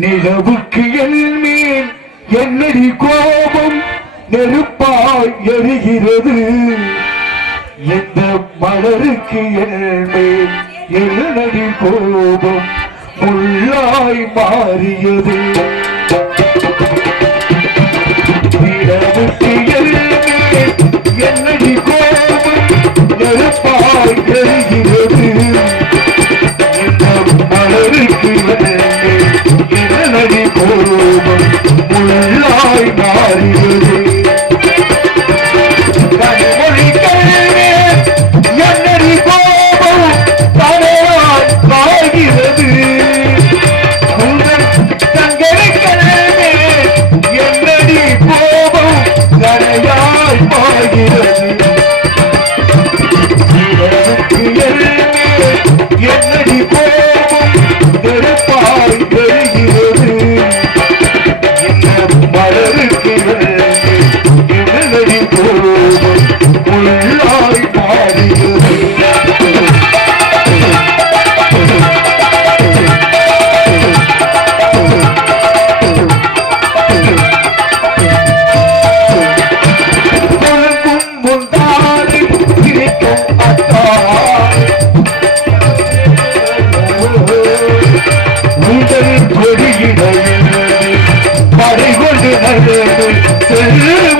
நிலவுக்கு என்மேல் என்னடி கோபம்? நெருப்பாய் எரிகிறது. இந்த மலருக்கு என்மேல் என்னடி கோபம்? முள்ளாய் மாறியது. Yeah.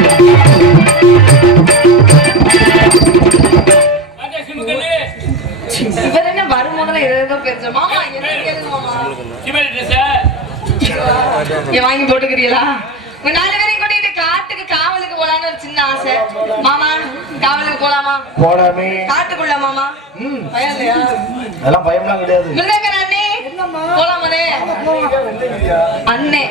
வாங்கி போட்டுக்கிறீங்களா நாலு பேரையும் கூட்டிட்டு காட்டுக்கு காவலுக்கு போலான்னு ஒரு சின்ன ஆசை. மாமா காவலுக்கு போலாமா? போலாமே. காட்டுக்குள்ள மாமா. அதெல்லாம் பயம்லாம் கிடையாது. மிருகங்கர் அண்ணே போலாமனே அண்ணே.